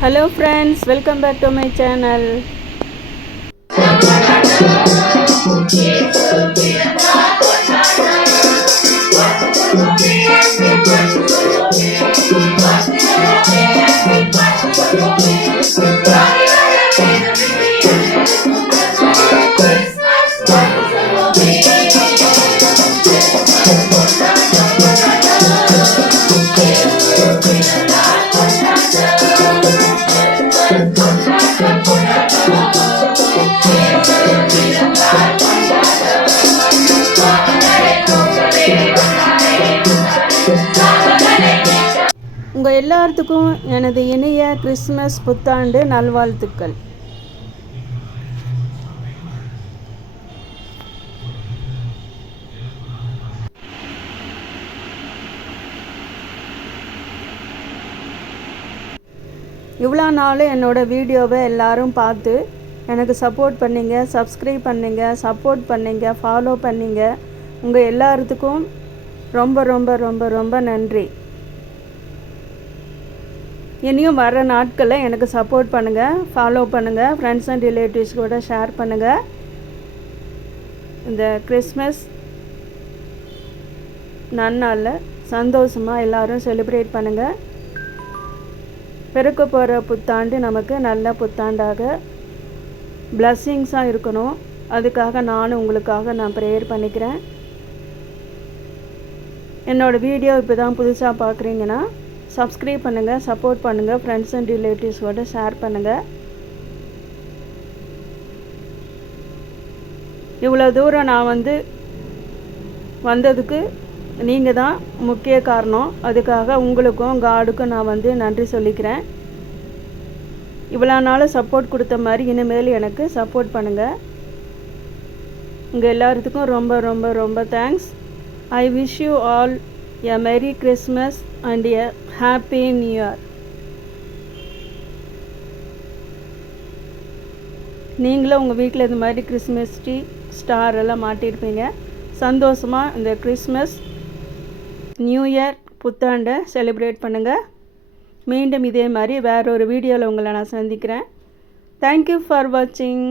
Hello friends, welcome back to my channel. உங்கள் எல்லாத்துக்கும் எனது இனிய கிறிஸ்மஸ் புத்தாண்டு நல்வாழ்த்துக்கள். இவ்வளோ நாள் என்னோடய வீடியோவை எல்லோரும் பார்த்து எனக்கு சப்போர்ட் பண்ணிங்க, சப்ஸ்கிரைப் பண்ணிங்க, சப்போர்ட் பண்ணிங்க, ஃபாலோ பண்ணிங்க. உங்கள் எல்லாத்துக்கும் ரொம்ப ரொம்ப ரொம்ப ரொம்ப நன்றி. இனியும் வர நாட்களில் எனக்கு சப்போர்ட் பண்ணுங்கள், ஃபாலோ பண்ணுங்கள், ஃப்ரெண்ட்ஸ் அண்ட் ரிலேட்டிவ்ஸ் கூட ஷேர் பண்ணுங்கள். இந்த கிறிஸ்மஸ் நன்னாளில் சந்தோஷமாக எல்லோரும் செலிப்ரேட் பண்ணுங்கள். பிறக்க போகிற புத்தாண்டு நமக்கு நல்ல புத்தாண்டாக பிளஸ்ஸிங்ஸாக இருக்கணும். அதுக்காக உங்களுக்காக நான் ப்ரேயர் பண்ணிக்கிறேன். என்னோடய வீடியோ இப்போ தான் புதுசாக பார்க்குறீங்கன்னா சப்ஸ்கிரைப் பண்ணுங்கள், சப்போர்ட் பண்ணுங்கள், ஃப்ரெண்ட்ஸ் அண்ட் ரிலேட்டிவ்ஸோடு ஷேர் பண்ணுங்கள். இவ்வளோ தூரம் நான் வந்ததுக்கு நீங்கள் தான் முக்கிய காரணம். அதுக்காக உங்களுக்கும் காடுக்கும் நான் நன்றி சொல்லிக்கிறேன். இவ்வளோ நாள் சப்போர்ட் கொடுத்த மாதிரி இனிமேல் எனக்கு சப்போர்ட் பண்ணுங்கள். உங்கள் எல்லாத்துக்கும் ரொம்ப ரொம்ப ரொம்ப thanks. I wish you all a merry Christmas and a happy new year. நீங்களும் உங்கள் வீட்டில் இந்த மாதிரி கிறிஸ்மஸ் ட்ரீ ஸ்டார் எல்லாம் மாட்டியிருப்பீங்க. சந்தோஷமாக இந்த கிறிஸ்மஸ் நியூ இயர் புத்தாண்டை செலிப்ரேட் பண்ணுங்கள். மீண்டும் இதே மாதிரி வேறொரு வீடியோவில் உங்களை நான் சந்திக்கிறேன். தேங்க்யூ ஃபார் வாட்சிங்.